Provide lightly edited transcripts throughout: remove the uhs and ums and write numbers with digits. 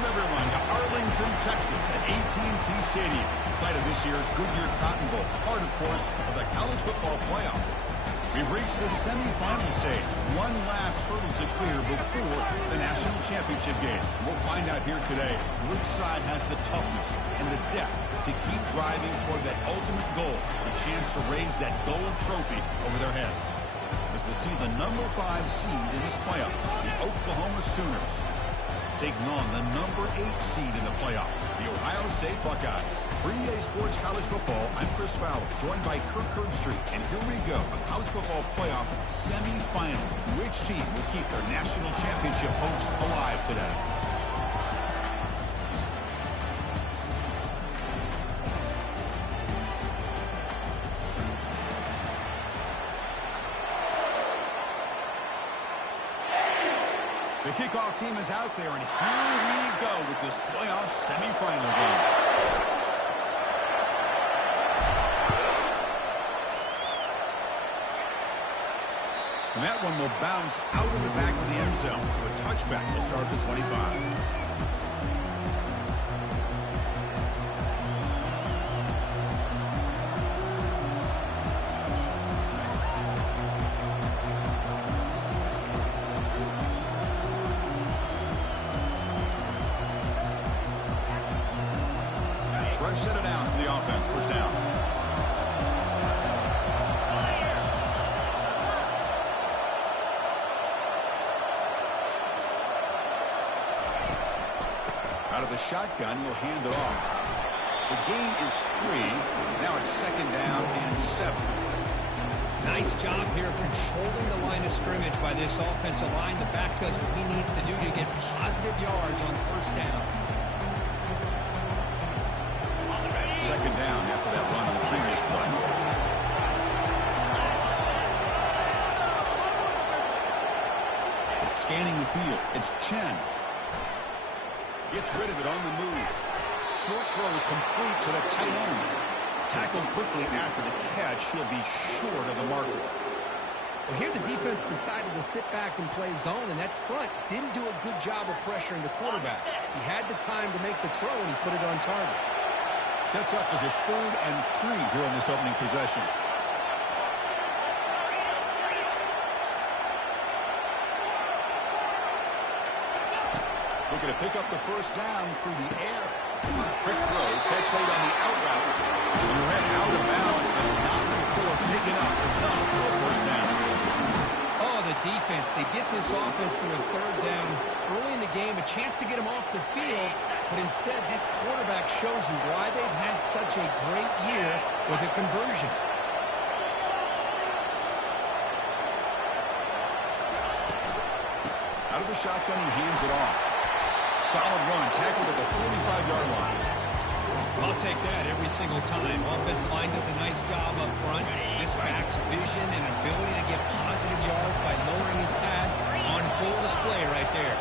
Welcome, everyone, to Arlington, Texas at AT&T Stadium, site of this year's Goodyear Cotton Bowl, part, of course, of the college football playoff. We've reached the semifinal stage. One last hurdle to clear before the national championship game. We'll find out here today which side has the toughness and the depth to keep driving toward that ultimate goal, a chance to raise that gold trophy over their heads. As we see the number 5 seed in this playoff, the Oklahoma Sooners, taking on the number 8 seed in the playoff, the Ohio State Buckeyes. For EA Sports College Football, I'm Chris Fowler, joined by Kirk Herbstreit. And here we go, a college football playoff semifinal. Which team will keep their national championship hopes alive today? The kickoff team is out there, and here we go with this playoff semifinal game. And that one will bounce out of the back of the end zone, so a touchback will start at the 25. Set it down for the offense. First down. Out of the shotgun, he'll hand it off. The gain is 3. Now it's second down and 7. Nice job here of controlling the line of scrimmage by this offensive line. The back does what he needs to do to get positive yards on first down. Second down after that run on the previous play. Scanning the field. It's Chen. Gets rid of it on the move. Short throw complete to the tight end. Tackled quickly after the catch. He'll be short of the marker. Well, here the defense decided to sit back and play zone, and that front didn't do a good job of pressuring the quarterback. He had the time to make the throw, and he put it on target. Sets up as a 3rd and 3 here on this opening possession. Looking to pick up the first down through the air. Quick throw, catch made on the out route. You ran out of bounds, but not before picking up enough for a first down. Oh, the defense. They get this offense to a 3rd down early in the game, a chance to get him off the field. But instead, this quarterback shows you why they've had such a great year with a conversion. Out of the shotgun, he hands it off. Solid run, tackled at the 45-yard line. I'll take that every single time. Offensive line does a nice job up front. This back's vision and ability to get positive yards by lowering his pads on full display right there.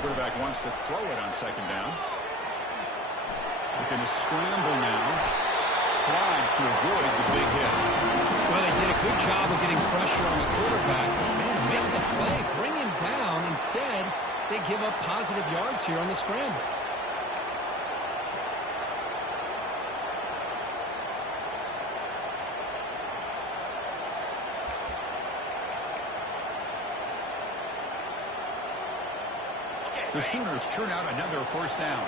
Quarterback wants to throw it on second down. Looking to scramble now. Slides to avoid the big hit. Well, they did a good job of getting pressure on the quarterback. Man, make the play, bring him down. Instead, they give up positive yards here on the scramble. The Sooners churn out another first down.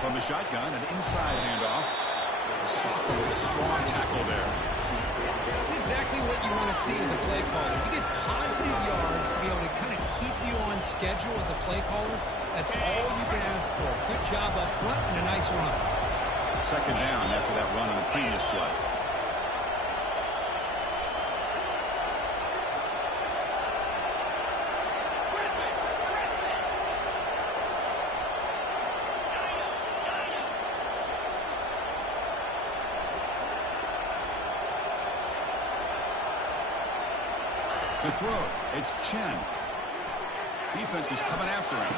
From the shotgun, an inside handoff. Soccer with a strong tackle there. That's exactly what you want to see as a play caller. You get positive yards to be able to kind of keep you on schedule as a play caller. That's all you can ask for. Good job up front and a nice run. Second down after that run on the previous play. To throw, it's Chen. Defense is coming after him.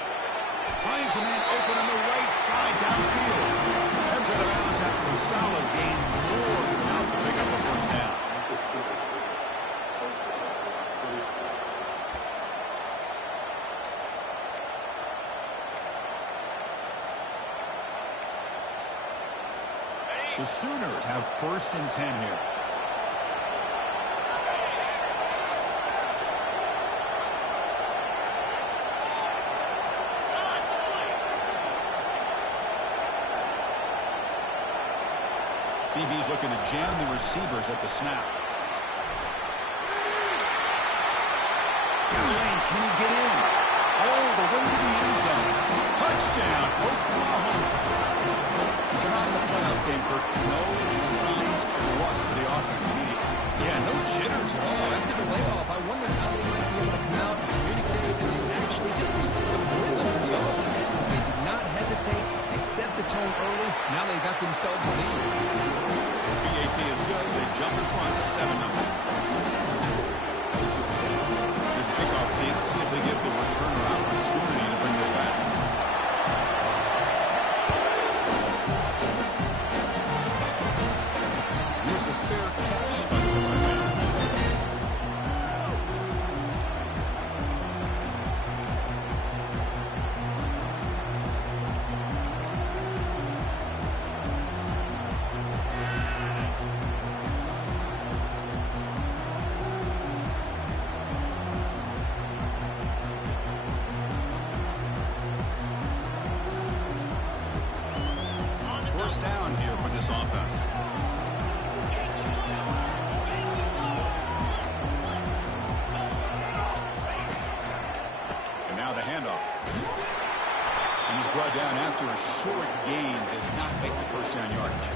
Finds a man open on the right side downfield. Heads out of bounds after a solid gain. More than enough to pick up a first down. The Sooners have 1st and 10 here. DB's looking to jam the receivers at the snap. Lane, can he get in? All the way to the end zone. Touchdown, Oklahoma. Come out in the playoff game, Kirk. No signs of rust for the offense immediately. Yeah, no jitters at all. After the layoff, I wonder how they might be able to come out and communicate and actually just put rhythm to the offense. But they did not hesitate. They set the tone early. Now they got themselves a lead. BAT is good. They jump in front 7-0. Here's the kickoff team. Let's see if they give the returner opportunity to bring this back. Here's the fair catch by the return man. First down here for this offense. And now the handoff. And he's brought down after a short gain. Does not make the first down yardage.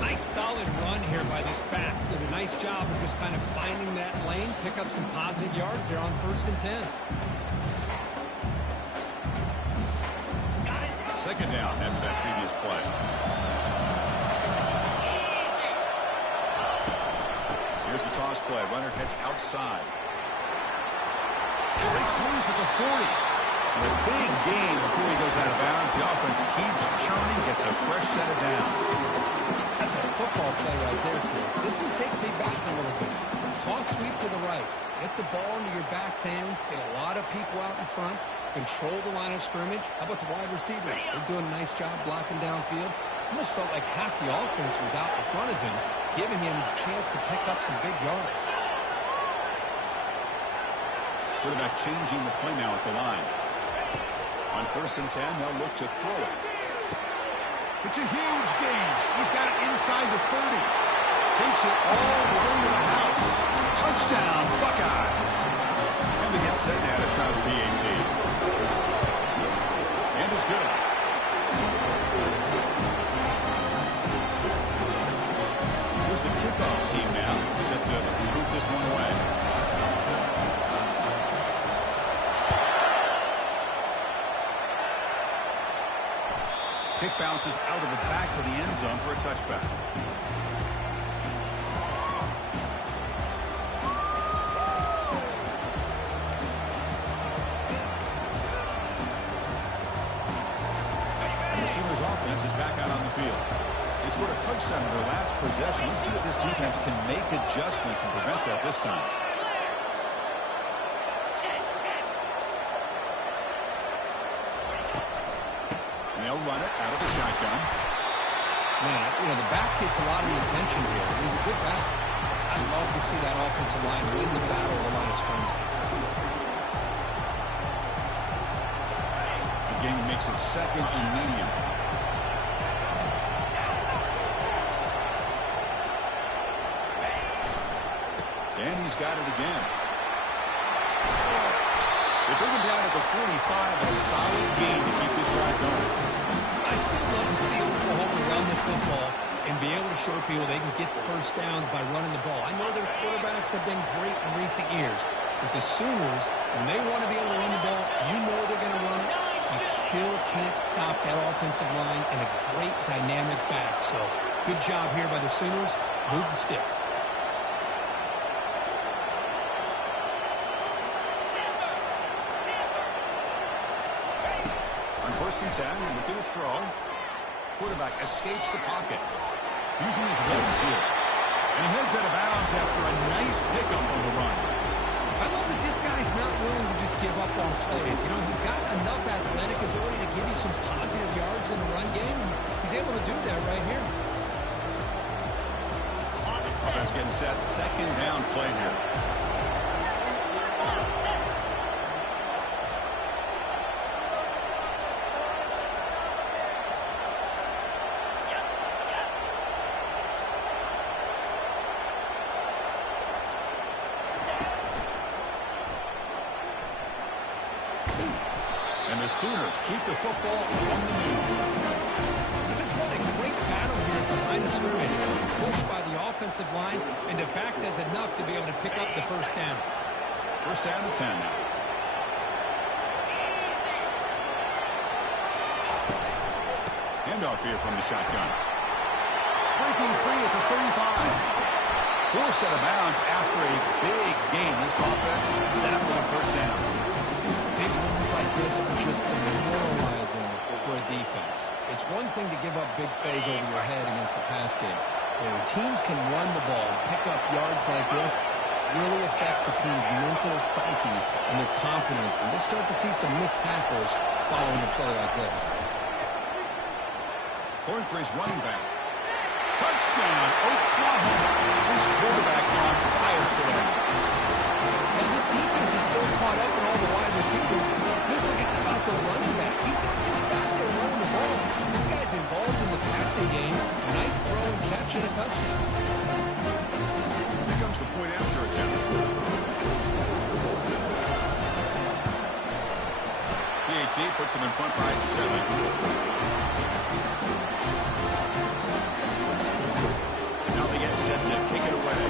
Nice solid run here by this back. Did a nice job of just kind of finding that lane, pick up some positive yards there on 1st and 10. Second down after that previous play. Here's the toss play. Runner heads outside. Breaks loose at the 40. And a big gain before he goes out of bounds. The offense keeps churning, gets a fresh set of downs. That's a football play right there, Chris. This one takes me back a little bit. Toss sweep to the right. Get the ball into your back's hands. Get a lot of people out in front. Control the line of scrimmage. How about the wide receivers? They're doing a nice job blocking downfield. Almost felt like half the offense was out in front of him, giving him a chance to pick up some big yards. Quarterback changing the play now at the line. On 1st and 10, they'll look to throw it. It's a huge gain. He's got it inside the 30. Takes it all the way to the house. Touchdown, Buckeyes. And they get set now to try the BAT. And it's good. Here's the kickoff team now, set to boot this one away. Kick bounces out of the back of the end zone for a touchback. The Sooners offense is back out on the field. They scored a touchdown in their last possession. Let's see if this defense can make adjustments and prevent that this time. And they'll run it out of the shotgun. Man, you know, the back gets a lot of the attention here. He's a good back. I'd love to see that offensive line win the battle of the line of scrimmage. Again, makes it 2nd and medium. And he's got it again. They bring him down at the 45, and a solid gain to keep this drive going. I still love to see Oklahoma run the football and be able to show people they can get first downs by running the ball. I know their quarterbacks have been great in recent years, but the Sooners, when they want to be able to run the ball, you know they're going to run it. You still can't stop that offensive line and a great dynamic back. So good job here by the Sooners. Move the sticks. First and 10, looking to throw. Quarterback escapes the pocket, using his legs here. And he heads out of bounds after a nice pickup on the run. I love that this guy's not willing to just give up on plays. You know, he's got enough athletic ability to give you some positive yards in the run game, and he's able to do that right here. Offense getting set. Second down play here. And the Sooners keep the football on the move. Just what a great battle here at the line of scrimmage. Pushed by the offensive line, and the back does enough to be able to pick up the first down. First down to 10 now. Handoff here from the shotgun. Breaking free at the 35. Forced out of bounds after a big gain. This offense set up with a first down. Big runs like this are just demoralizing for a defense. It's one thing to give up big plays over your head against the pass game. When teams can run the ball and pick up yards like this, really affects the team's mental psyche and their confidence. And we'll start to see some missed tackles following a play like this. Going for his running back. Touchdown, Oklahoma. This quarterback on fire today. And this defense is so caught up in all the wide receivers, they forgot about the running back. He's not just back there running the ball. This guy's involved in the passing game. Nice throw and catch and a touchdown. Here comes the point after attempt. PAT puts him in front by 7. Now they get set to kick it away.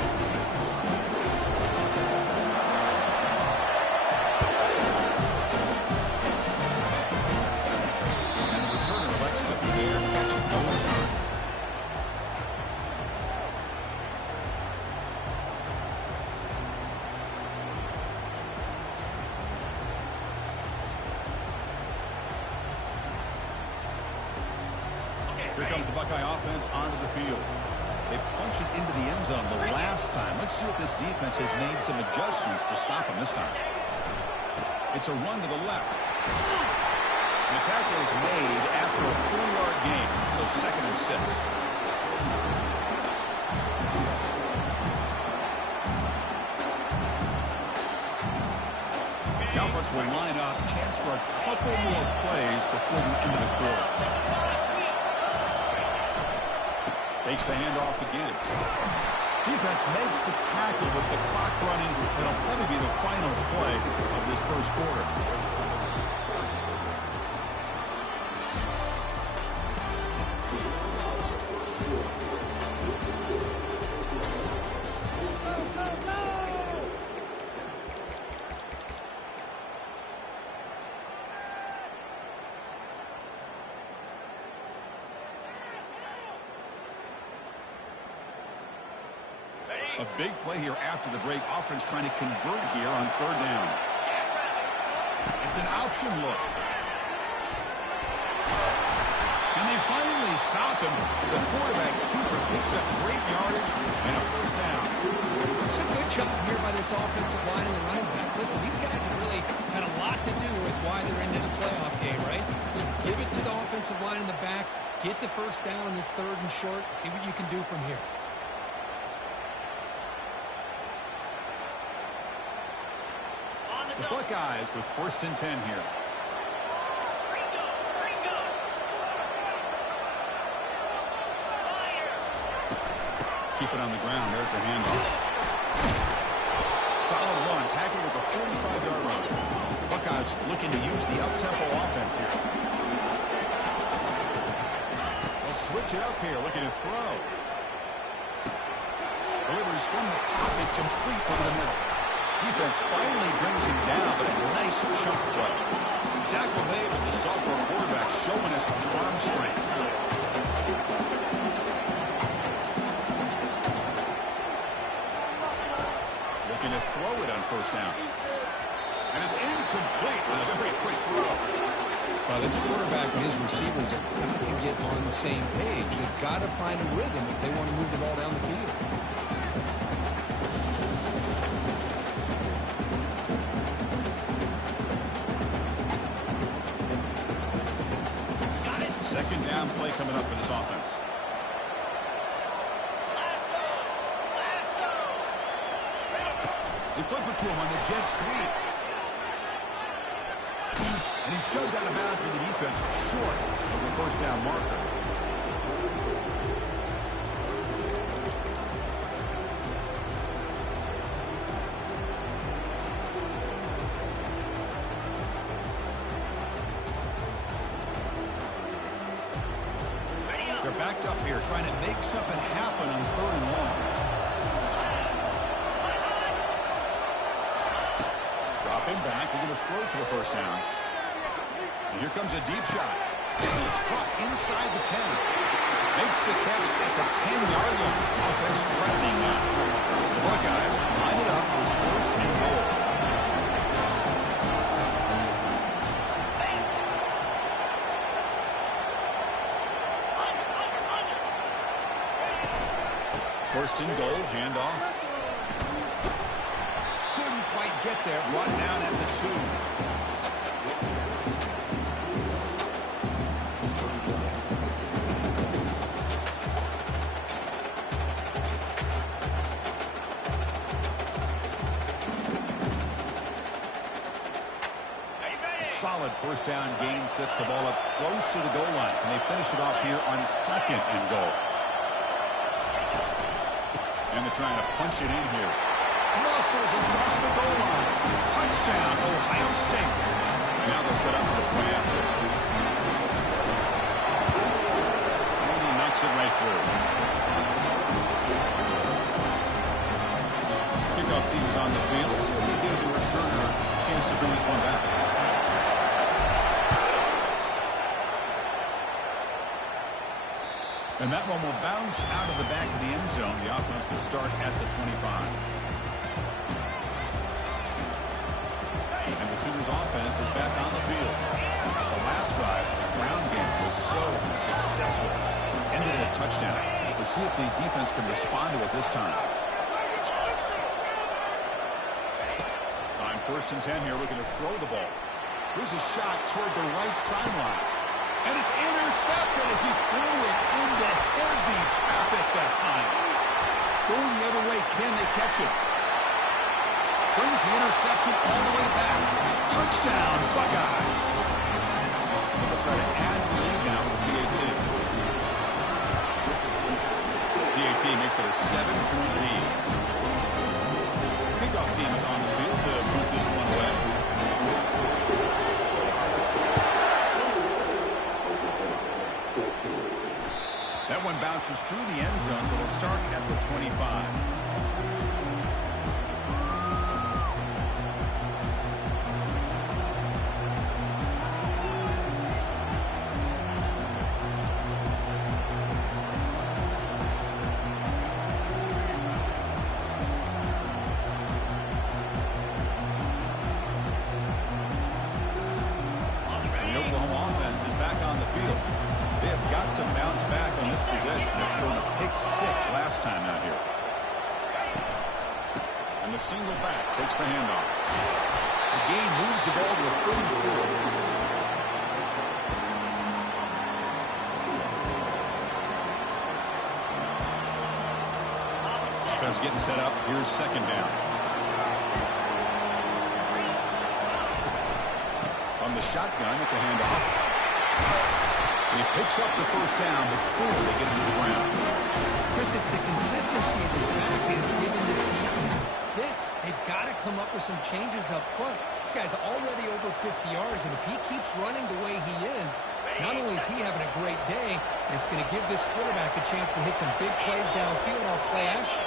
Here comes the Buckeye offense onto the field. They punched it into the end zone the last time. Let's see if this defense has made some adjustments to stop them this time. It's a run to the left. And the tackle is made after a 4-yard gain, so 2nd and 6. The offense will line up. Chance for a couple more plays before the end of the quarter. Takes the handoff again. Defense makes the tackle with the clock running. It'll probably be the final play of this first quarter. A big play here after the break. Offense trying to convert here on 3rd down. It's an option look. And they finally stop him. The quarterback, Cooper, picks up great yardage and a first down. It's a good job here by this offensive line and the running back. Listen, these guys have really had a lot to do with why they're in this playoff game, right? So give it to the offensive line in the back. Get the first down on this 3rd and short. See what you can do from here. The Buckeyes with 1st and 10 here. Keep it on the ground. There's the handoff. Solid run. Tackled with a 45-yard run. Buckeyes looking to use the up-tempo offense here. They'll switch it up here. Looking to throw. Delivers from the pocket, complete over the middle. Defense finally brings him down, but a nice chunk play. Tackle made with the sophomore quarterback showing us arm strength. Looking to throw it on 1st down. And it's incomplete with a very quick throw. Well, this quarterback and his receivers have got to get on the same page. They've got to find a rhythm if they want to move the ball down the field. Second down play coming up for this offense. They flip it to him on the jet sweep. And he's shoved out of bounds with the defense short of the first down marker. They're backed up here, trying to make something happen on 3rd and long. Dropping back, they're going to throw for the first down. And here comes a deep shot. It's caught inside the 10. Makes the catch at the 10-yard line. Offense threatening now. The Buckeyes line it up with 1st and goal. First and goal, handoff. Couldn't quite get there. Brought down at the 2. Solid first down gain, sets the ball up close to the goal line. Can they finish it off here on 2nd and goal? And they're trying to punch it in here. Muscles across the goal line. Touchdown, Ohio State. And now they'll set up for the play after. And he knocks it right through. Kickoff team's on the field. Let's see if they give the returner a chance to bring this one back. And that one will bounce out of the back of the end zone. The offense will start at the 25. And the Sooners offense is back on the field. The last drive, the ground game was so successful. Ended in a touchdown. We'll see if the defense can respond to it this time. On 1st and 10 here, looking to throw the ball. Here's a shot toward the right sideline. And it's intercepted as he threw it into heavy traffic that time. Going the other way, can they catch it? Brings the interception all the way back. Touchdown, Buckeyes. They'll try to add the lead now with PAT. PAT makes it a 7-point lead. Kickoff team is on the field to boot this one away. That one bounces through the end zone, so they'll start at the 25. The Oklahoma offense is back on the field. They have got to bounce back on this possession. They've thrown a pick 6 last time out here. And the single back takes the handoff. The gain moves the ball to a 34. Offense getting set up. Here's 2nd down. On the shotgun, it's a handoff. And he picks up the first down before they get him to the ground. Chris, it's the consistency of this back that has given this defense fits. They've got to come up with some changes up front. This guy's already over 50 yards, and if he keeps running the way he is, not only is he having a great day, but it's going to give this quarterback a chance to hit some big plays downfield off play action.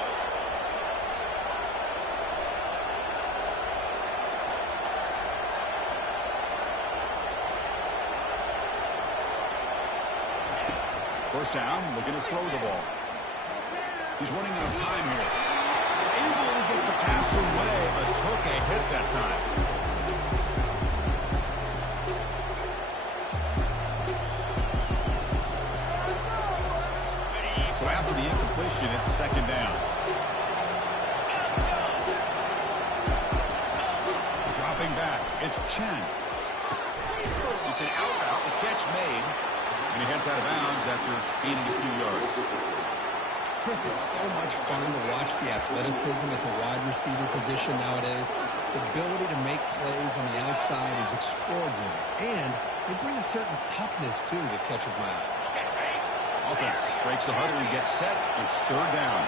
First down, looking to throw the ball. He's running out of time here. Able to get the pass away, but took a hit that time. completion. It's second down. Dropping back, it's Chen. It's an out route, the catch made, and he heads out of bounds after gaining a few yards. Chris, it's so much fun to watch the athleticism at the wide receiver position nowadays. The ability to make plays on the outside is extraordinary, and they bring a certain toughness, too, that catches my eye. Offense breaks the huddle and gets set. It's third down.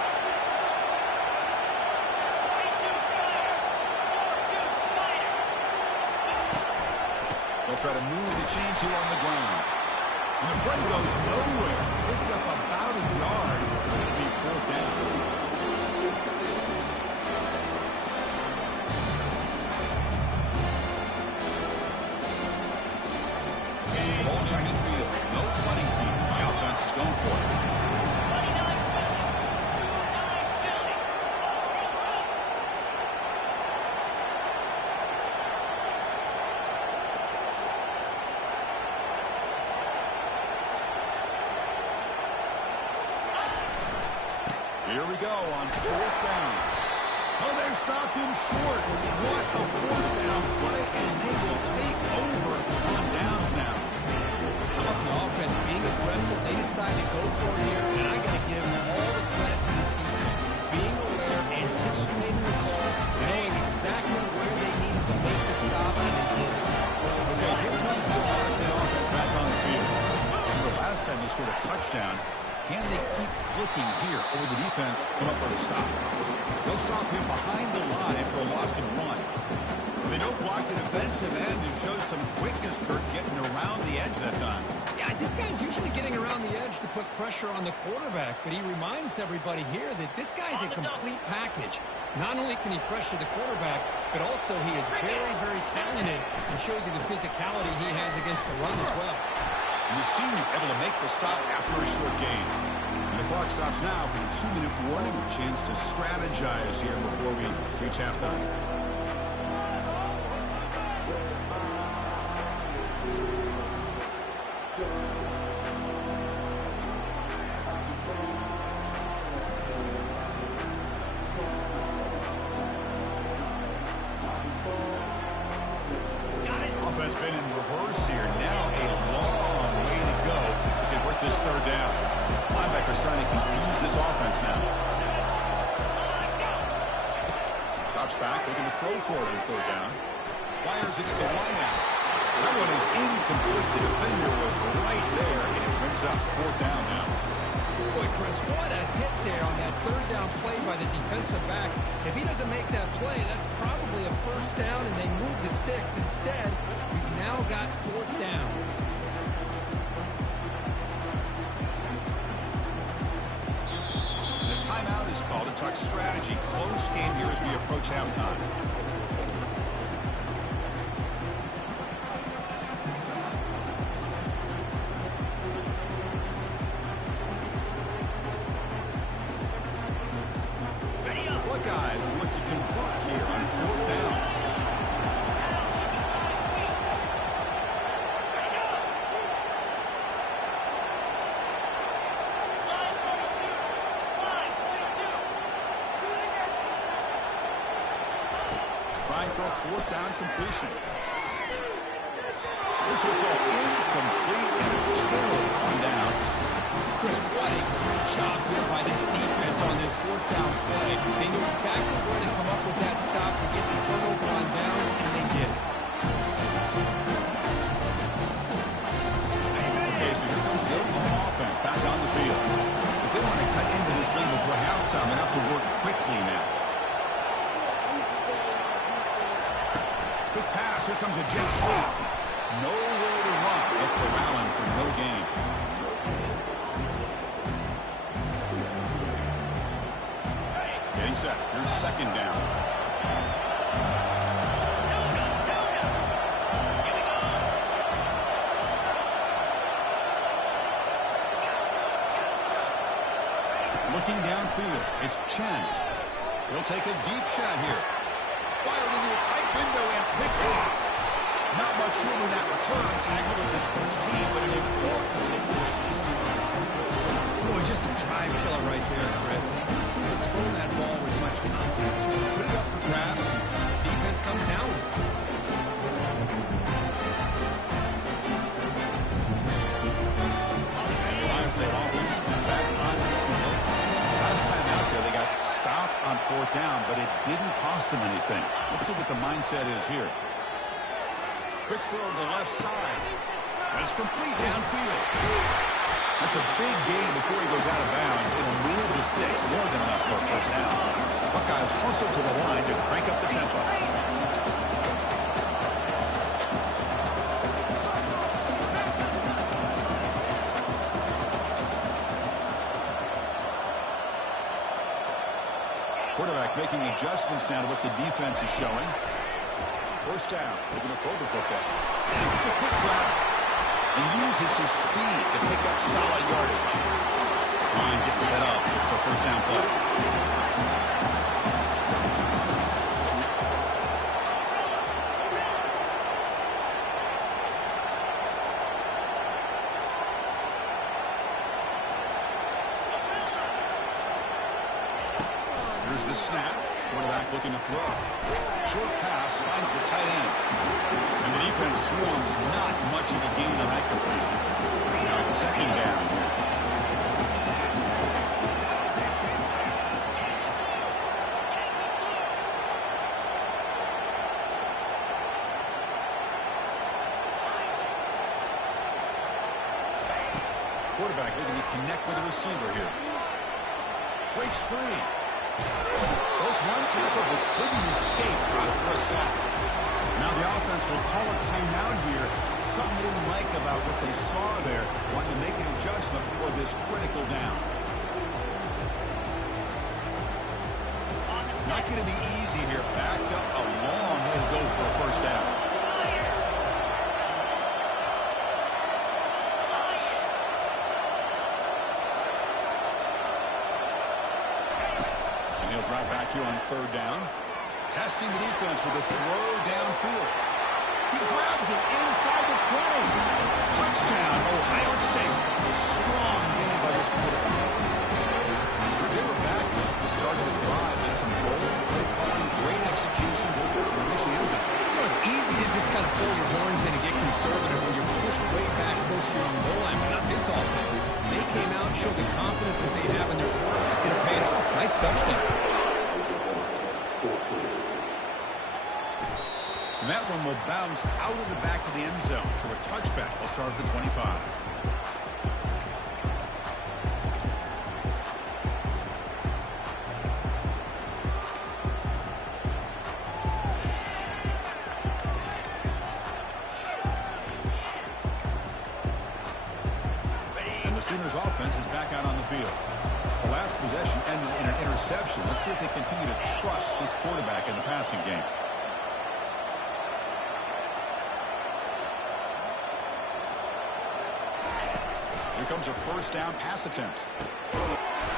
They'll try to move the chains here on the ground. And the play goes nowhere. Picked up about a yard. It'll be fourth down. Ball near midfield. No punting team. The offense is going for it. Here we go on fourth down. Oh, they've stopped him short. What a fourth down play, and they will take over on downs now. How about the offense being aggressive? They decided to go for it here, and I got to give all the credit to this defense. Being aware, anticipating the call, knowing exactly where they needed to make the stop, and they did it. Okay, here comes the Odyssey offense back on the field. Remember last time they scored a touchdown. Can they keep clicking here, or will the defense come up with a stop? They'll stop him behind the line for a loss of 1. They don't block the defensive end and show some quickness, Kirk, getting around the edge that time. Yeah, this guy's usually getting around the edge to put pressure on the quarterback, but he reminds everybody here that this guy's a complete package. Not only can he pressure the quarterback, but also he is very, very talented and shows you the physicality he has against the run as well. And the senior able to make the stop after a short gain. And the clock stops now for the 2-minute warning, a chance to strategize here before we reach halftime. Offense been in reverse here. Now a long way to go to convert this third down. Linebackers trying to confuse this offense now. Drops back, looking to throw for it on third down. Fires it to the wideout. That one is incomplete. The defender was right there, and it brings up fourth down now. Boy, Chris, what a hit there on that third down play by the defensive back. If he doesn't make that play, that's probably a first down, and they move the sticks. Instead, we've now got fourth down. The timeout is called to talk strategy. Close game here as we approach halftime. What guys want to convert here on fourth down? Trying for a fourth down completion. This will go incomplete and terrible on downs. Chris, what a great job here by this defense on this fourth down play. They knew exactly where to come up with that stop to get the turnover on downs, and they did it. Okay, so here comes the Oklahoma offense back on the field. If they want to cut into this lead before halftime, they have to work quickly now. Quick pass. Here comes a jet sweep. Nowhere to run. They're corralling for no gain. Getting set. Here's second down. Looking downfield. It's Chen. He'll take a deep shot here. Fired into a tight window and picked off. Not much room in that return. Tackled at the 16, but an important takeaway for this defense. Boy, just a drive killer right there, Chris. He didn't seem to throw that ball with much confidence. Just put it up for grabs, and defense comes down with it. Ohio State offense comes back on the field. Last time out there, they got stopped on 4th down, but it didn't cost them anything. Let's see what the mindset is here. Quick throw to the left side. It's complete downfield. That's a big gain before he goes out of bounds. It'll move the sticks more than enough for a first down. Buckeyes closer to the line to crank up the tempo. Quarterback making adjustments now to what the defense is showing. First down. They're going to throw the football. It's a quick grab. And uses his speed to pick up solid yardage. Line getting set up. It's a first down play. Here's the snap. Quarterback looking to throw. Short pass finds the tight end. And the defense swarms not much of a gain on that completion. Now it's second down here. Quarterback looking to connect with the receiver here. Breaks free. Broke one tackle but couldn't escape. Dropped for a sack. Now the offense will call a timeout here. Something they didn't like about what they saw there. Wanting to make an adjustment for this critical down. Not going to be easy here. Backed up a long way to go for a first down. He'll drop back here on 3rd down. Testing the defense with a throw downfield. He grabs it inside the 20. Touchdown, Ohio State. A strong game by this quarterback. They were backed up to start the drive. And some bold play calling, great execution. Reach the end zone. You know, it's easy to just kind of pull your horns in and get conservative when you're pushed way back close to your own goal line, but not this offense. They came out and showed the confidence that they have in their quarterback, and it paid off. Nice touchdown. And that one will bounce out of the back of the end zone. So a touchback. They'll start at the 25. And the Sooners offense is back out on the field. The last possession ended in an interception. Let's see if they continue to trust this quarterback in the passing game. Here comes a first down pass attempt.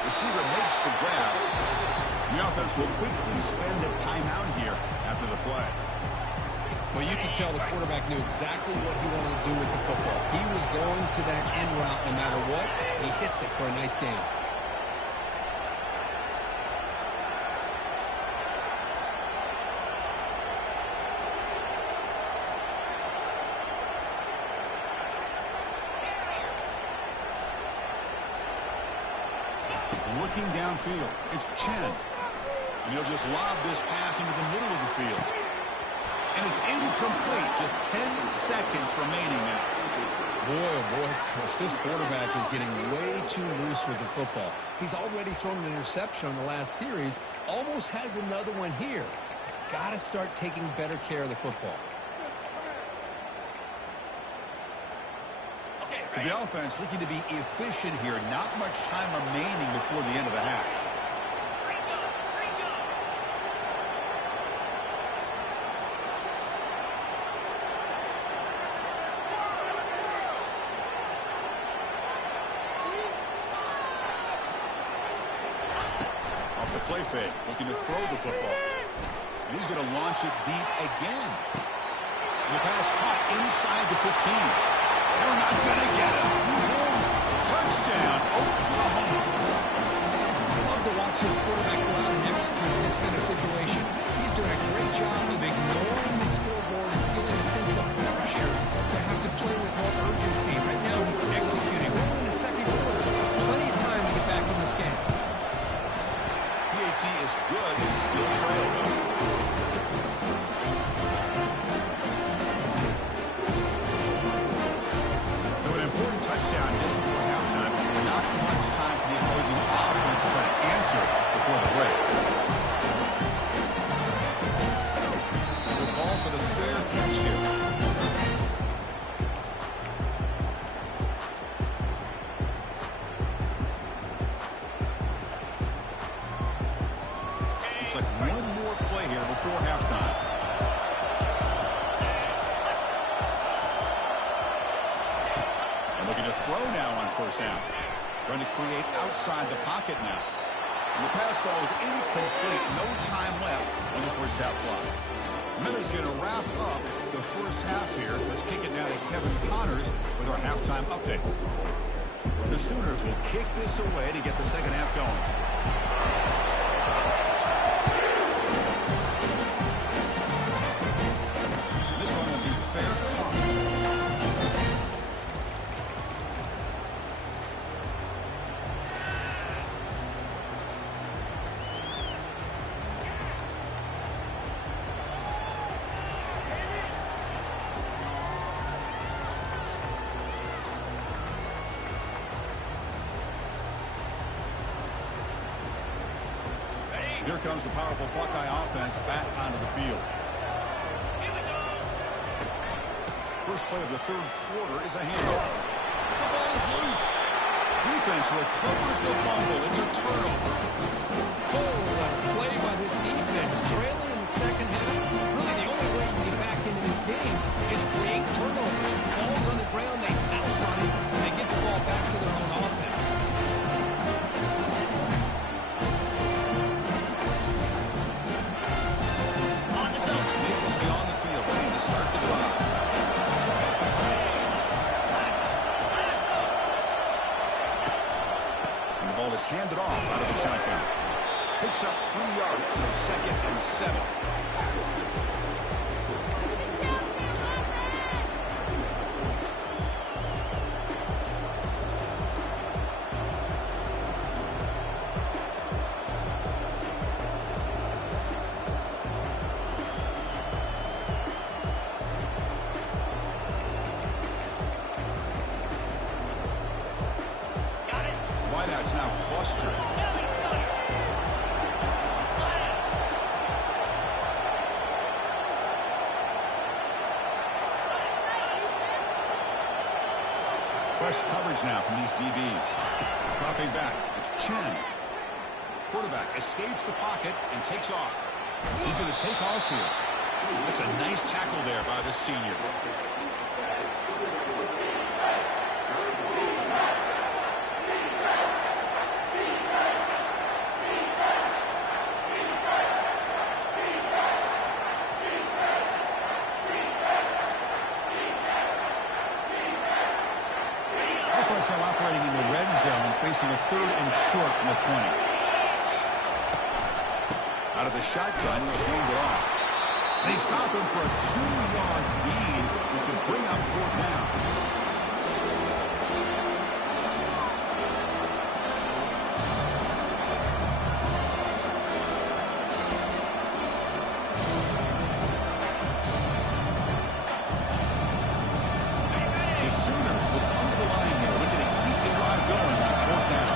Receiver makes the grab. The offense will quickly spend a timeout here after the play. Well, you could tell the quarterback knew exactly what he wanted to do with the football. He was going to that end route no matter what. He hits it for a nice gain. Looking downfield, it's Chen. And he'll just lob this pass into the middle of the field. And it's incomplete. Just 10 seconds remaining now. Boy, oh boy, Chris, this quarterback is getting way too loose with the football. He's already thrown an interception on the last series. Almost has another one here. He's got to start taking better care of the football. So the offense looking to be efficient here. Not much time remaining before the end of the half. Off the play fake, looking to throw the football. And he's going to launch it deep again. And the pass caught inside the 15. They're not going to get him. He's in. Touchdown, Oklahoma. I love to watch this quarterback go out and execute in this kind of situation. He's doing a great job of ignoring the scoreboard and feeling a sense of pressure to have to play with more urgency. Right now, he's executing. We're in the second quarter. Plenty of time to get back in this game. PAT is good. It's still trail, though. So an important touchdown just before halftime. Not much time for the opposing offense to try to answer before the break. The ball for the fair catch here. Looks like one more play here before halftime. And looking to throw now on first down. Trying to create outside the pocket now. And the pass ball is incomplete. No time left on the first half clock. Miller's going to wrap up the first half here. Let's kick it now to Kevin Connors with our halftime update. The Sooners will kick this away to get the second half going. This one will be fair caught. Here comes the powerful Buckeye offense back onto the field. First play of the third quarter is a handoff. The ball is loose. Defense recovers the fumble. It's a turnover. Oh, what a play by this defense. Trailing in the second half. Really, the only way you can get back into this game is create turnovers. Ball's on the ground, they bounce on it, and they get the ball back to their own offense. Nichols beyond the field, ready to start the drive. And the ball is handed off out of the shotgun. Picks up 3 yards, so 2nd and 7. Wideouts now clustered. Press coverage now from these DBs. Dropping back, it's Chen. Quarterback escapes the pocket and takes off. He's going to take off here. That's a nice tackle there by the senior. Offense now operating in the red zone, facing a 3rd and short from the 20. Out of the shotgun, he'll hand it off. They stop him for a 2-yard gain, which will bring up 4th down. The Sooners will come to the line here, looking to keep the drive going on 4th down.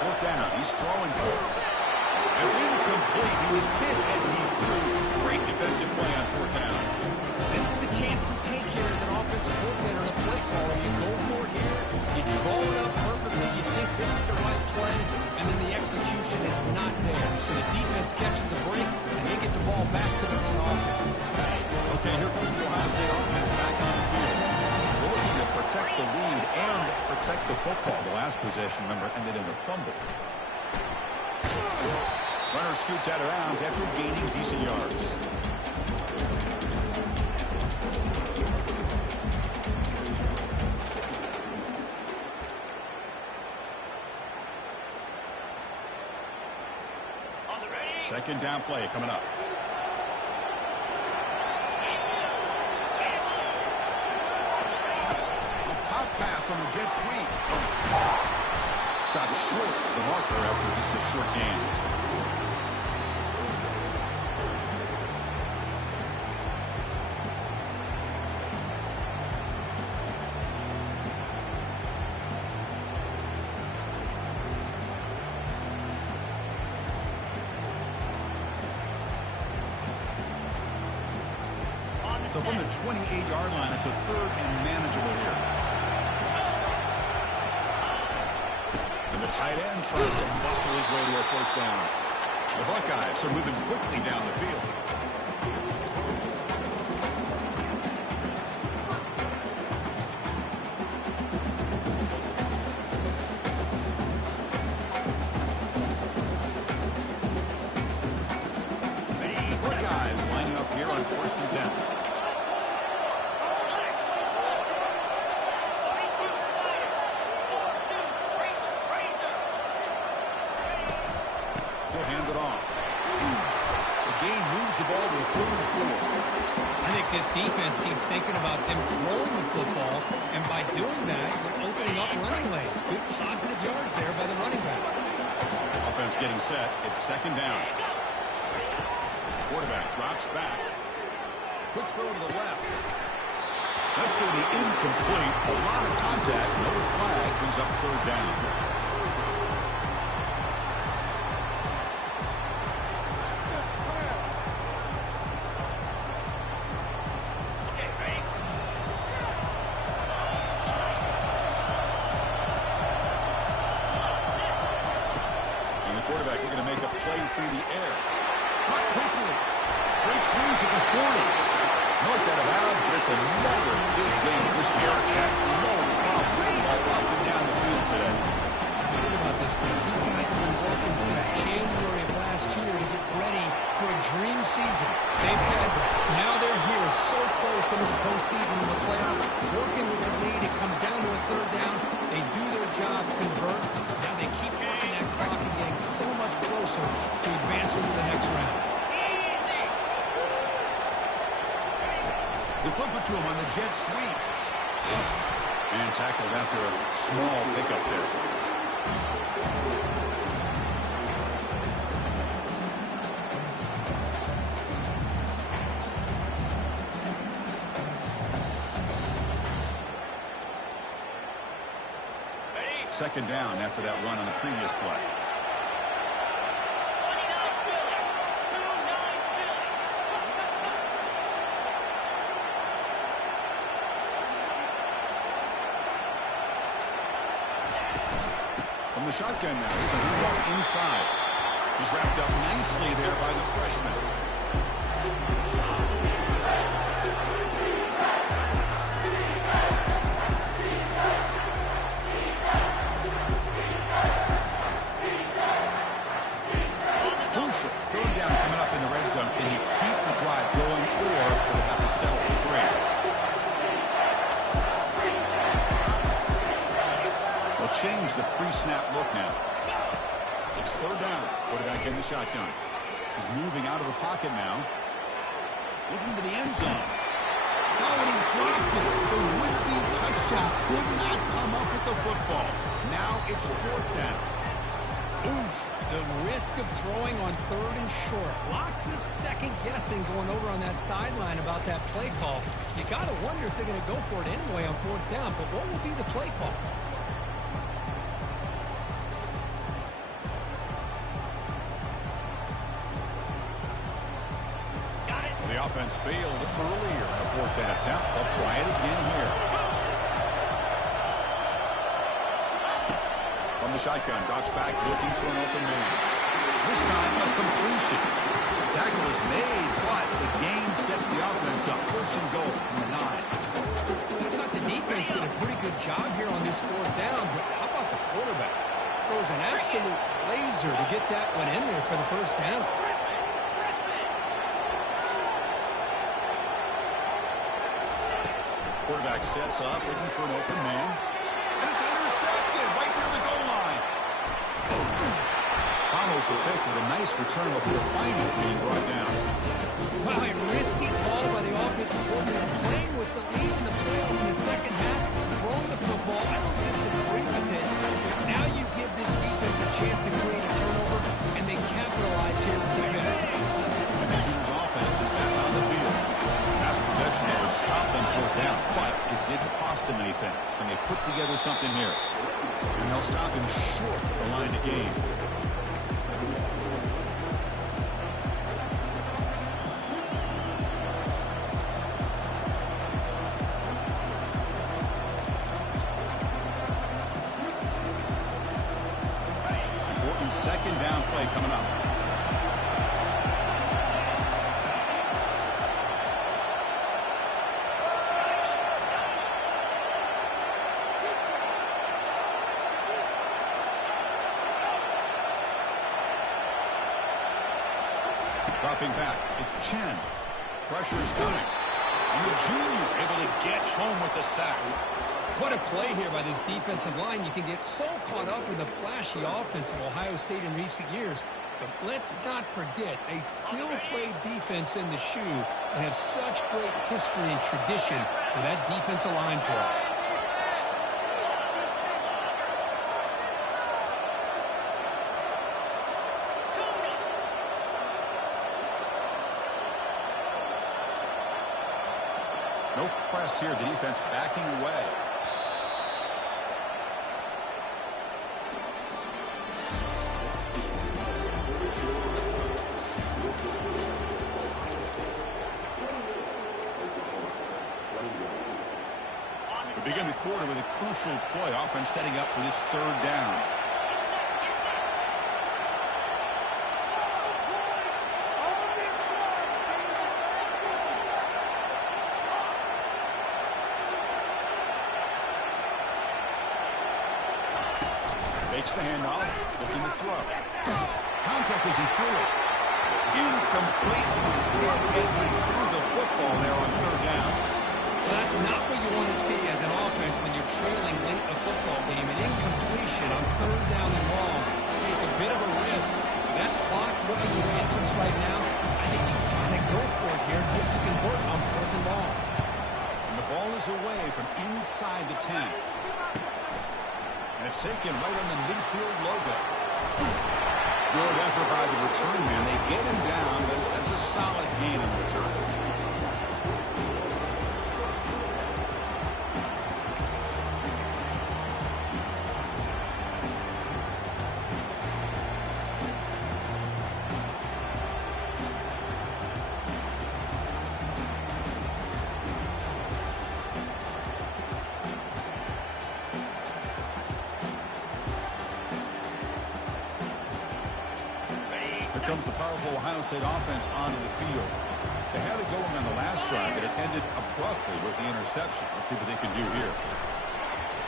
Fourth down, he's throwing for it. It's incomplete. He was hit as he threw. Great defensive play on 4th down. This is the chance you take here as an offensive coordinator and a play caller. You go for it here, you draw it up perfectly, you think this is the right play, and then the execution is not there. So the defense catches a break, and they get the ball back to their own offense. Okay, here comes the Ohio State offense back on the field. We're looking to protect the lead and protect the football. The last possession, remember, ended in a fumble. Runner scoots out of bounds after gaining decent yards. Second down play coming up. A pop pass on the jet sweep. Stopped short of the marker after just a short gain. So from the 28-yard line, it's a third and manageable here. And the tight end tries to muscle his way to a first down. The Buckeyes are moving quickly down the field. Buckeyes lining up here on 1st and 10. Hand it off. The game moves the ball to a 3rd and 4. I think this defense keeps thinking about them throwing the football, and by doing that, you're opening up running lanes. Good positive yards there by the running back. Offense getting set. It's 2nd down. Quarterback drops back. Quick throw to the left. That's going to be incomplete. A lot of contact. No flag. Brings up 3rd down. Quarterback, we're going to make a play through the air. Caught quickly. Great swings at the 40. Knocked out of bounds, but it's another big game. This air attack, no problem up and down the field today. Think about this, Chris. These guys have been working since January of last year to get ready for a dream season. They've had that. Now they're here so close into the postseason in the playoff. Working with the lead. It comes down to a 3rd down. They do their job, convert. Now they keep working that clock and getting so much closer to advancing to the next round. They flip it to him on the jet sweep. And tackled after a small pickup there. Second down after that run on the previous play. From the shotgun now, here's a handoff inside. He's wrapped up nicely there by the freshman. Crucial. 3rd down coming up in the red zone. Can you keep the drive going, or will they have to settle for 3? They'll change the pre-snap look now. It's 3rd down. Quarterback in the shotgun. He's moving out of the pocket now. Looking to the end zone. Oh, and he dropped it. The would-be touchdown could not come up with the football. Now it's 4th down. Oof. The risk of throwing on 3rd and short. Lots of second guessing going over on that sideline about that play call. You got to wonder if they're going to go for it anyway on 4th down. But what will be the play call? The offense failed earlier in a 4th down attempt. They'll try it again here. From the shotgun, drops back, looking for an open man. This time, a completion. The tackle is made, but the gain sets the offense up. 1st and goal from the 9. I thought the defense defense did a pretty good job here on this fourth down, but how about the quarterback? Throws an absolute laser to get that one in there for the first down. Quarterback sets up, looking for an open man. And it's intercepted right near the goal line. Follows the pick with a nice return before finally being brought down. Wow, a risky call by the offensive coordinator, playing with the leads in the playoff in the second half, throwing the football. I don't disagree with it, but now you give this defense a chance to create a turnover, and they capitalize here with the pick. And the Sooners offense is back on the field. Pass possession that would stop them fourth down, but it didn't cost them anything. And they put together something here. And they'll stop him short of the line to gain. Second down play coming up. Dropping back, it's Chen. Pressure is coming. And the junior able to get home with the sack. What a play here by this defensive line. You can get so caught up in the flashy offense of Ohio State in recent years. But let's not forget, they still play defense in the shoe and have such great history and tradition with that defensive line play. No press here. The defense backing away. We begin the quarter with a crucial play. Offense setting up for this third down. Makes the handoff, looking to throw. Contact as he threw it. Incomplete with his head as he threw the football there on third down. Well, that's not what you want to see as an offense when you're trailing late in a football game. An incompletion on third down and long. It's a bit of a risk. That clock looking the way it looks right now, I think you've got to go for it here and hope to convert on fourth and long. And the ball is away from inside the 10. And it's taken right on the midfield logo. Good effort by the return man. They get him down, but that's a solid gain in return. Here comes the powerful Ohio State offense onto the field. They had it going on the last drive, but it ended abruptly with the interception. Let's see what they can do here.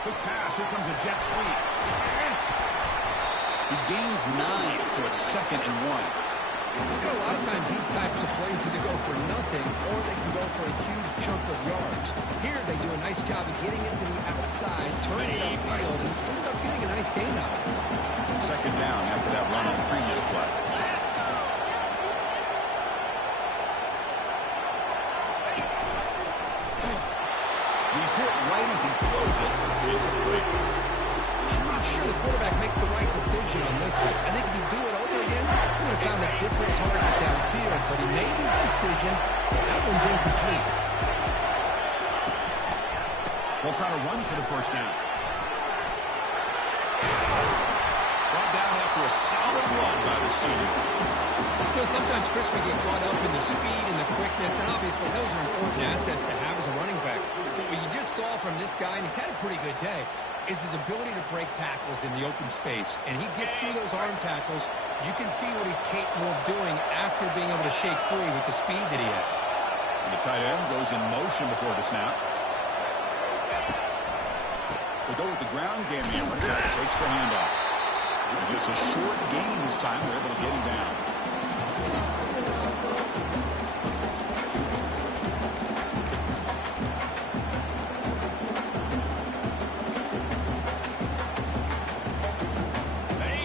Quick pass. Here comes a jet sweep. He gains 9, so it's 2nd and 1. You know, a lot of times these types of plays either go for nothing or they can go for a huge chunk of yards. Here they do a nice job of getting it to the outside, turning it upfield, and ended up getting a nice gain out of it. 2nd down after that run on the previous play. He's hit right as he throws it. Incomplete. I'm not sure the quarterback makes the right decision on this one. I think if he do it over again, he would have found a different target downfield, but he made his decision. That one's incomplete. They'll try to run for the first down. Brought down after a solid run by the senior. You know, sometimes, Chris, we get caught up in the speed and the quickness, and obviously those are important assets to have as a running back. But what you just saw from this guy, and he's had a pretty good day, is his ability to break tackles in the open space. And he gets through those arm tackles. You can see what he's capable of doing after being able to shake free with the speed that he has. And the tight end goes in motion before the snap. the ground game. The running back takes the handoff. And just a short gain this time. They're able to get him down.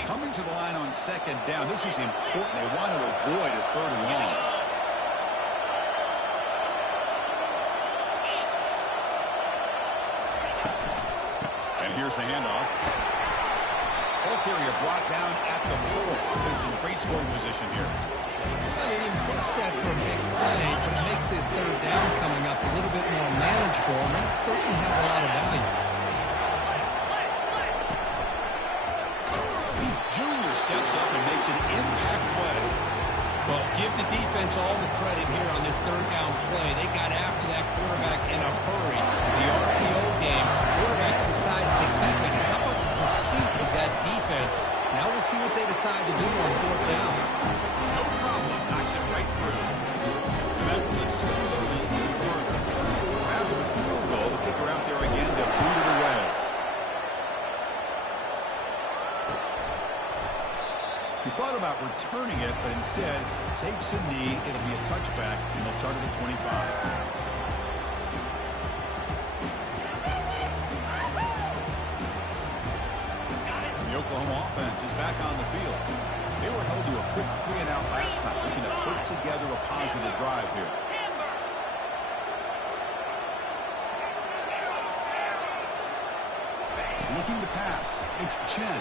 Coming to the line on second down. This is important. They want to avoid a third and long. And here's the handoff. Ball carrier brought down at the 4. Offense in great scoring position here. Well, he missed that for a big play, but it makes this third down coming up a little bit more manageable, and that certainly has a lot of value. Junior steps up and makes an impact play. Well, give the defense all the credit here on this third down play. They got after that quarterback in a hurry. The RPO game, quarterback decides to keep it. How about the pursuit of that defense? Now we'll see what they decide to do on fourth down. No problem. Knocks it right through. And that will extend the lead even further. So after the field goal, the kicker out there again to boot it away. He thought about returning it, but instead takes a knee. It'll be a touchback, and they'll start at the 25. The Oklahoma offense is back on the field. They were held to a quick 3-and-out last time, looking to put together a positive drive here. Looking to pass. It's Chen.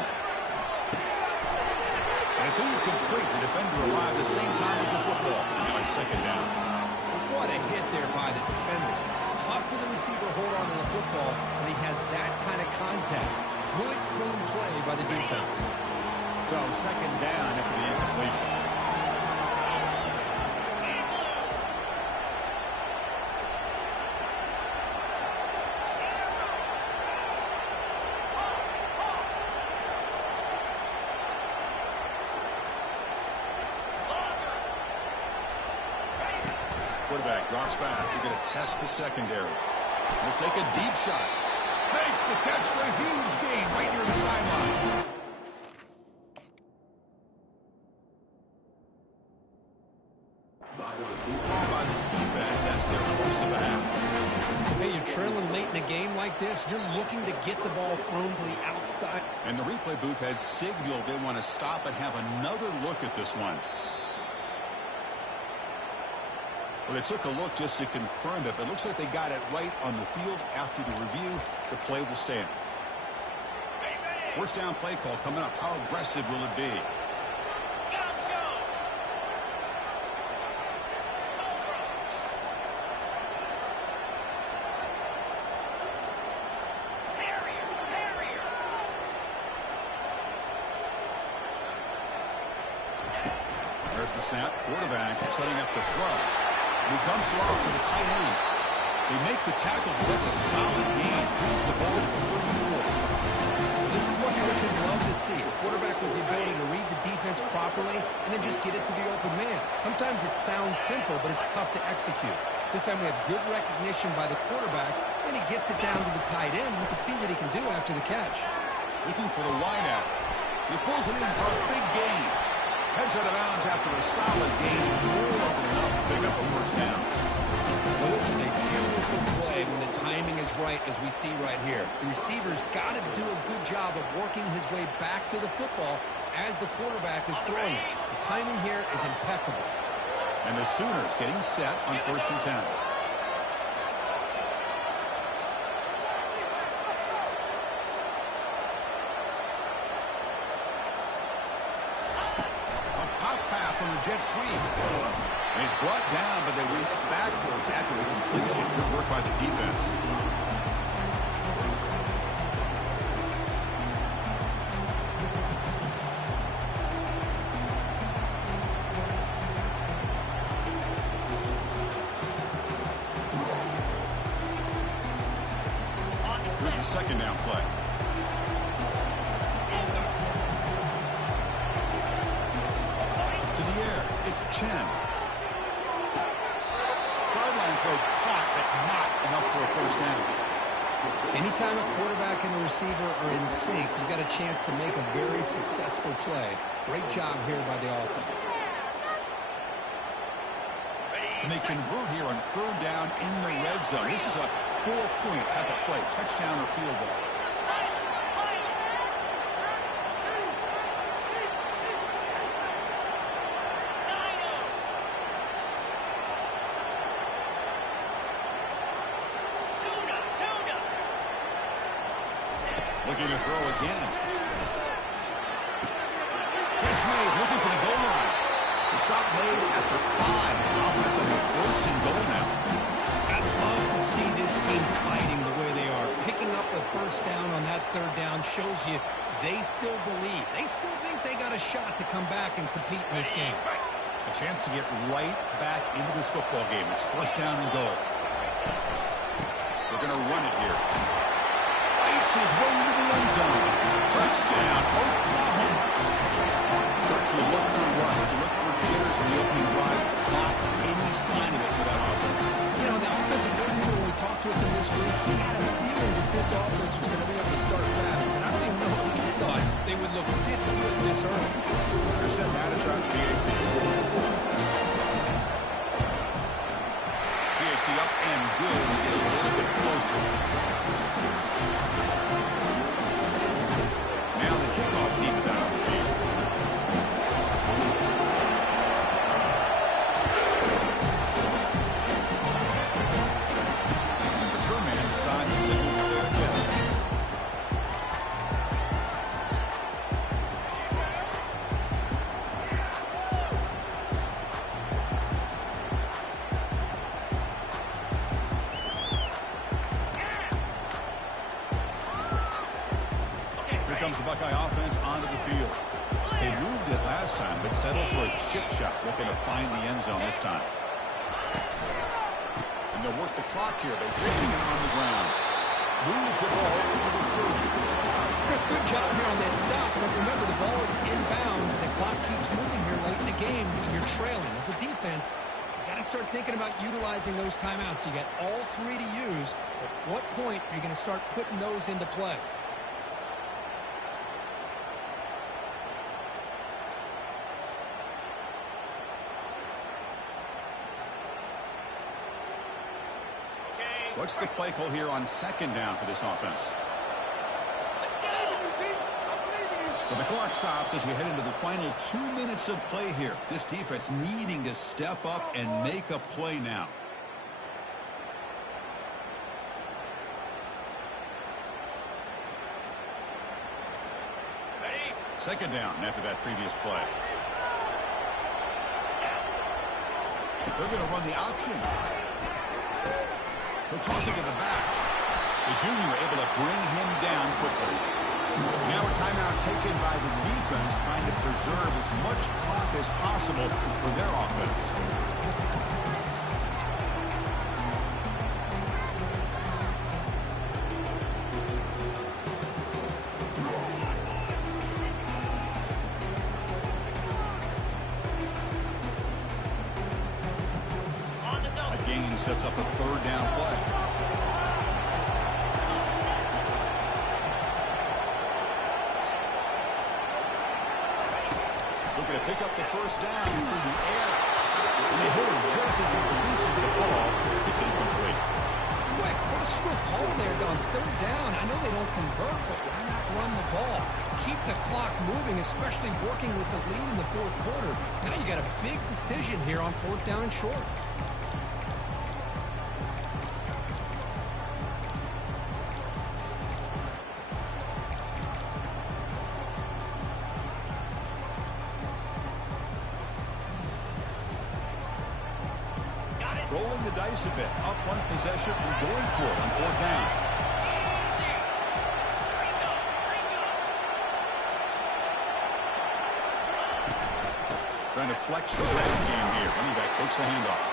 And it's incomplete. The defender arrived the same time as the football. And now it's second down. What a hit there by the defender. Tough for the receiver to hold on to the football when he has that kind of contact. Good, clean play by the defense. So second down after the incompletion. Quarterback drops back. They're going to test the secondary. We'll take a deep shot. Makes the catch for a huge gain right near the sideline. Ball by the defense. That's their first of the half. Hey, you're trailing late in a game like this. You're looking to get the ball thrown to the outside. And the replay booth has signaled they want to stop and have another look at this one. Well, they took a look just to confirm it, but it looks like they got it right on the field. After the review, the play will stand. First down play call coming up. How aggressive will it be? There's the snap. Quarterback setting up the throw. He dumps it off to the tight end. They make the tackle, but that's a solid gain. Brings the ball to the 34. This is what coaches love to see. A quarterback with the ability to read the defense properly and then just get it to the open man. Sometimes it sounds simple, but it's tough to execute. This time we have good recognition by the quarterback, and he gets it down to the tight end. You can see what he can do after the catch. Looking for the wideout. He pulls it in for a big gain. Heads out of bounds after a solid gain. More than enough to pick up a first down. Well, this is a beautiful play when the timing is right, as we see right here. The receiver's got to do a good job of working his way back to the football as the quarterback is throwing it. The timing here is impeccable. And the Sooners getting set on 1st and 10. On the jet sweep. And he's brought down, but they went backwards after the completion. Good work by the defense. Here's the second down play. Chen. Sideline throw caught, but not enough for a first down. Anytime a quarterback and a receiver are in sync, you got a chance to make a very successful play. Great job here by the offense. And they convert here on third down in the red zone. This is a 4-point type of play, touchdown or field goal. Looking to throw again. Catch made, looking for the goal line. The stop made at the 5. Offense on the first and goal now. I'd love to see this team fighting the way they are. Picking up a first down on that third down shows you they still believe. They still think they got a shot to come back and compete in this game. A chance to get right back into this football game. It's first down and goal. They're going to run it here. Fights his way into the end zone. Touchdown, Oklahoma. Dirk, you look for rust. You look for jitters in the opening drive. Not any sign of it for that offense. You know, the offensive coordinator, when we talked with him this week, he had a feeling that this offense was going to be able to start fast, but I don't even know if he thought they would look this good this early. They're setting out to try PAT. PAT up and good. We get a little bit closer. Now the kickoff team is out on the field. The return man decides to signal for their catch. Comes the Buckeye offense onto the field. They moved it last time, but settled for a chip shot, looking to find the end zone this time. And they'll work the clock here. They're taking it on the ground. Moves the ball to the 30. Chris, good job here on that stop, but remember the ball is inbounds and the clock keeps moving here late in the game and you're trailing. As a defense, you got to start thinking about utilizing those timeouts. You got all 3 to use. At what point are you going to start putting those into play? What's the play call here on second down for this offense? So the clock stops as we head into the final 2 minutes of play here. This defense needing to step up and make a play now. Second down after that previous play. They're going to run the option. He'll toss it to the back. The junior able to bring him down quickly. Now a timeout taken by the defense, trying to preserve as much clock as possible for their offense. Sets up a third down play. Looking to pick up the first down through the air. And they hit him just as he releases the ball. It's incomplete. Boy, questionable call there on third down. I know they don't convert, but why not run the ball? Keep the clock moving, especially working with the lead in the fourth quarter. Now you got a big decision here on fourth down and short. Rolling the dice a bit, up one possession and going for it on fourth down. Trying to flex the ground game here. Running back takes the handoff.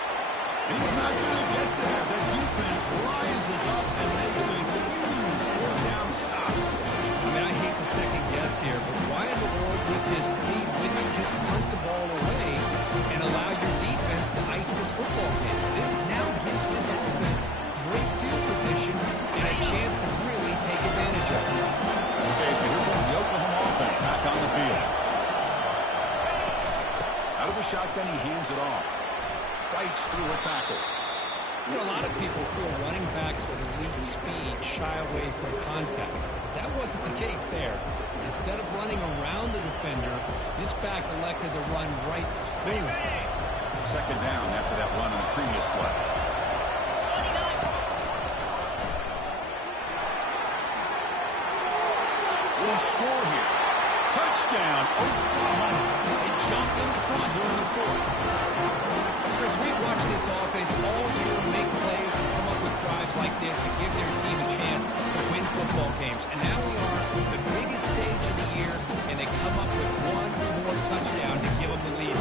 He's not going to get there. The defense rises up and makes a huge fourth down stop. I mean, I hate to second guess here, but why in the world with this lead wouldn't you just punt the ball away and allow your defense to ice this football game? This now gives this offense great field position and a chance to the shotgun, he hands it off. Fights through a tackle. You know, a lot of people feel running backs with elite speed shy away from contact. That wasn't the case there. Instead of running around the defender, this back elected to run right through him. Second down after that run on the previous play. Will score here. Touchdown, Oklahoma. They jump in front here in the fourth. Chris, we've watched this offense all year make plays and come up with drives like this to give their team a chance to win football games. And now we are at the biggest stage of the year, and they come up with one more touchdown to give them the lead.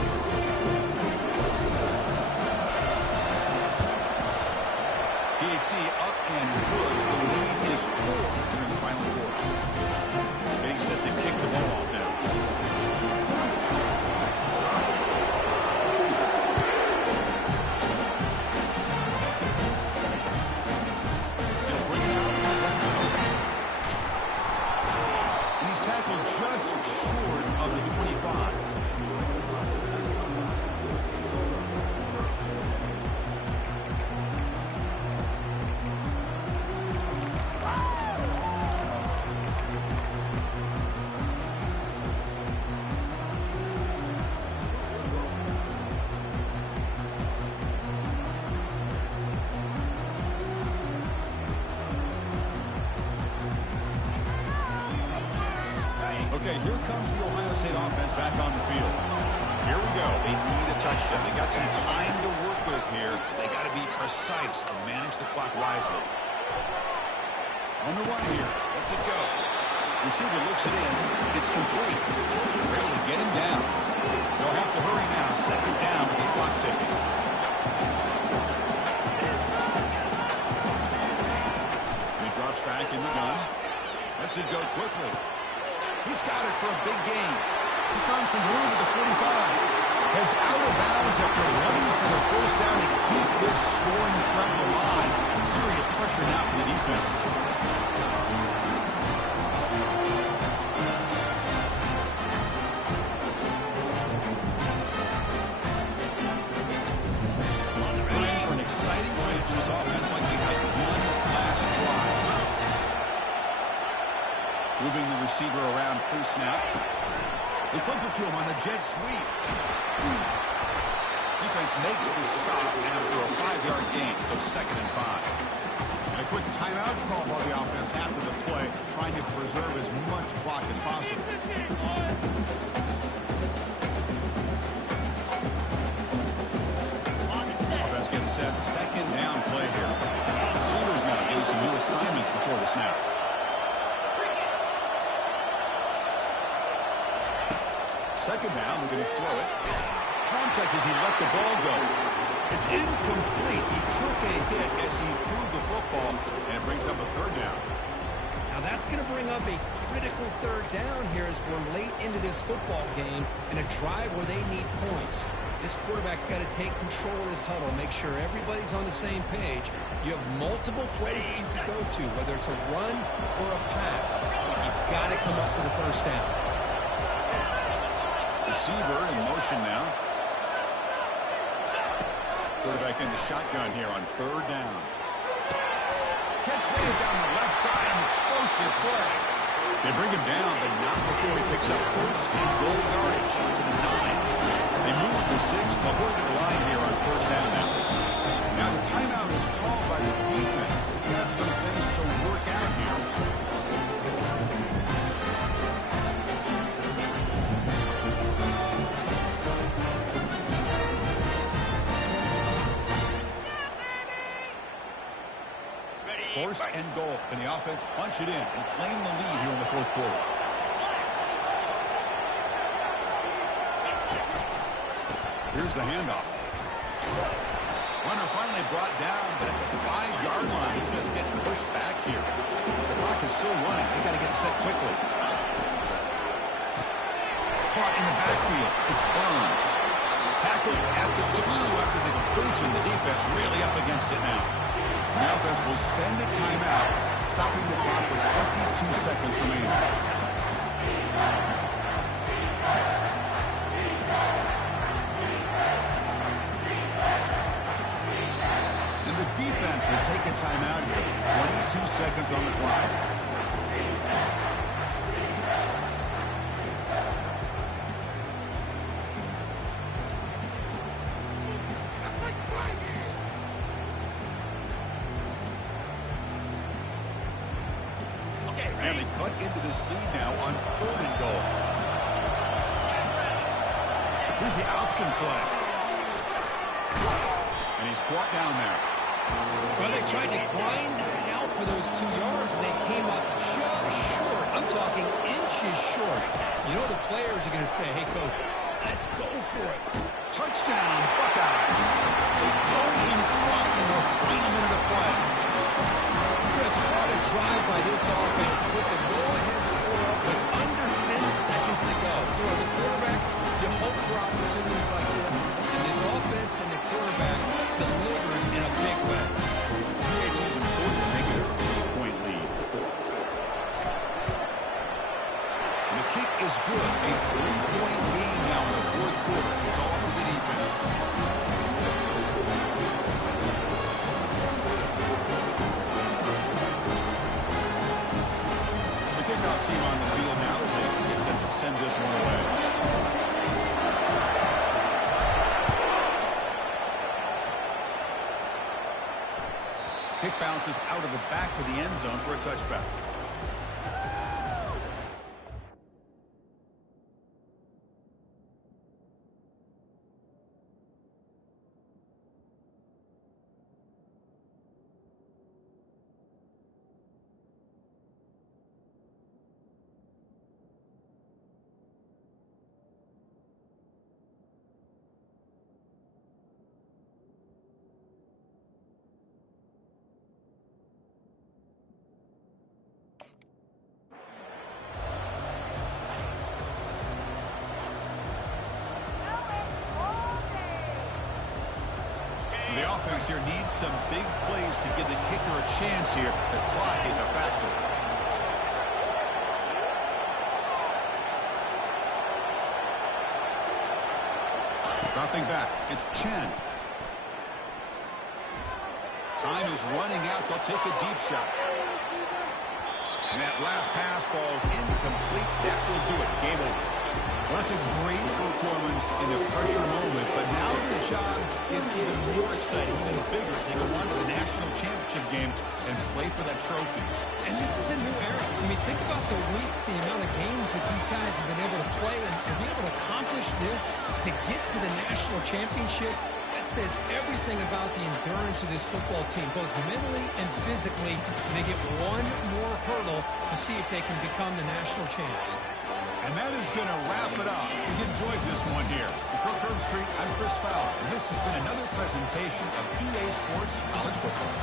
PAT up and good. The lead is 4 during the final quarter. Getting set to kick the ball off now. He'll bring it out in his end zone. And he's tackled just short of the 25. Okay, here comes the Ohio State offense back on the field. Here we go. They need a touchdown. They got some time to work with here. They got to be precise and manage the clock wisely. On the run here. Lets it go. Receiver looks it in. It's complete. They're able to get him down. They'll have to hurry now. Second down with the clock ticking. He drops back in the gun. Lets it go quickly. He's got it for a big gain. He's found some room at the 45. Heads out of bounds after running for the first down to keep this scoring threat alive. Serious pressure now for the defense. Time for an exciting finish. This offense likely has one last drive. Moving the receiver around pre-snap. They flip it to him on the jet sweep. Defense makes the stop after a 5-yard gain, so 2nd and 5. And a quick timeout call by the offense after the play, trying to preserve as much clock as possible. Offense getting set, 2nd down play here. Receivers now getting some new assignments before the snap. Second down, we're going to throw it. Contact as he let the ball go. It's incomplete. He took a hit as he threw the football, and it brings up a 3rd down. Now that's going to bring up a critical 3rd down here as we're late into this football game in a drive where they need points. This quarterback's got to take control of this huddle, make sure everybody's on the same page. You have multiple plays that you could go to, whether it's a run or a pass. But you've got to come up with a 1st down. Receiver in motion now. Quarterback in the shotgun here on 3rd down. Catch way down the left side, an explosive play. They bring him down, but not before he picks up 1st and goal yardage to the 9. They move to the 6. They'll go to the line here on 1st down now. Now the timeout is called by the defense. They've got some things to work out here. First and goal. Can the offense punch it in and claim the lead here in the 4th quarter? Here's the handoff. Runner finally brought down, but at the 5-yard line, defense getting pushed back here. The clock is still running. They got to get set quickly. Caught in the backfield. It's Burns. Tackled at the 2 after the completion. The defense really up against it now. The offense will spend a timeout, stopping the clock with 22 seconds remaining. defense will take a timeout here. 22 seconds on the clock. And they cut into this lead now on 3rd and goal. Here's the option play. And he's brought down there. Well, they tried to grind that out for those 2 yards, and they came up just short. I'm talking inches short. You know the players are going to say, hey, coach, let's go for it. Touchdown, Buckeyes. They go in front in the final minute of play. Chris, what a drive by this offense to put the go-ahead score up with under 10 seconds to go. You know, as a quarterback, you hope for opportunities like this, and this offense and the quarterback delivers in a big way. PH is important to make it a 3-point lead. And the kick is good. A 3-point game now in the 4th quarter. It's all for the defense. The kickoff team on the field now as they get set to send this one away. Kick bounces out of the back of the end zone for a touchback. The offense here needs some big plays to give the kicker a chance here. The clock is a factor. Dropping back, it's Chen. Time is running out. They'll take a deep shot. And that last pass falls incomplete. That will do it. Game over. Well, that's a great performance in the pressure moment, but now the job gets even more exciting, even bigger as they go on to the national championship game and play for that trophy. And this is a new era. I mean, think about the weeks, the amount of games that these guys have been able to play, and to be able to accomplish this, to get to the national championship, that says everything about the endurance of this football team, both mentally and physically. And they get one more hurdle to see if they can become the national champs. And that is going to wrap it up. We enjoyed this one here. For Curve Street, I'm Chris Fowler, and this has been another presentation of EA Sports College Football.